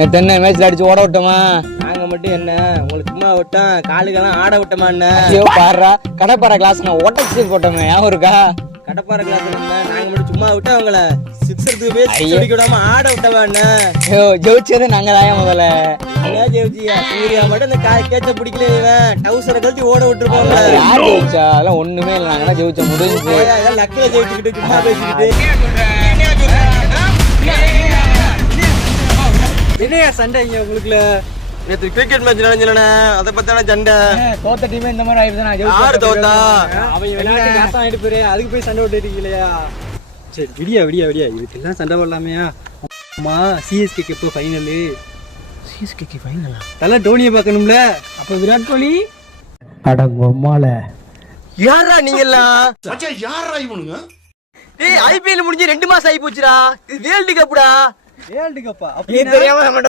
தென்னை மேட்ச்ல அடிச்சு ஓட விட்டோமா? நாங்க மட்டும் என்ன உங்களுக்கு சும்மா விட்டோம், காலுக்கெல்லாம் ஆட விட்டோமா? என்ன ஐயோ பாடுறா, கடப்பாறை கிளாஸ் ஒட்டச்சு போட்டோமே, ஞாபகம் இருக்கா? கடப்பாறை கிளாஸ் என்ன நாங்க மட்டும் சும்மா விட்டோம், அவங்கள சிக்ஸருக்கு போய் அடிக்க விடாம ஆட விட்டோமா? என்ன ஐயோ ஜெயிச்சது நாங்க தான் முதல்ல. என்ன ஜெயிச்சியா? சூர்யா மட்டும் இந்த கேட்ச பிடிக்கல, இவன் டவுசரை கழட்டி ஓட விட்டுருப்பாங்க. யார் ஜெயிச்சா? அதெல்லாம் ஒண்ணுமே இல்லை, நாங்க தான் ஜெயிச்சோம். முடிஞ்சு லக்கில ஜெயிச்சுக்கிட்டு சும்மா பேசிக்கிட்டு என்னையா சண்டை இங்க உங்களுக்குல? நேற்று கிரிக்கெட் மேட்ச் நடந்துச்சுண்ணே, அதை பத்தான சண்டை. தோத்த டீமே இந்த மாதிரி ஆயிடுது. யாரு தோத்தா? அவங்க விளையாட்டு காசா ஆயிட்டு போயிரு, அதுக்கு போய் சண்டை விட்டு இருக்கீங்களா? சரி விடியா விடியா விடியா, இதுக்கெல்லாம் சண்டை போடலாமையா? அம்மா சிஎஸ்கேக்கு எப்போ ஃபைனலு? சிஎஸ்கேக்கு ஃபைனலா? தலை டோனியை பார்க்கணும்ல, அப்ப விராட் கோலி யாரா நீங்கெல்லாம்? யாரா இவனுங்க? ஐபிஎல் முடிஞ்சு 2 மாசம் ஆகி போச்சுடா. இது வேர்ல்டு கப்டா. வேர்ல்டு கப்பா? தெரியாம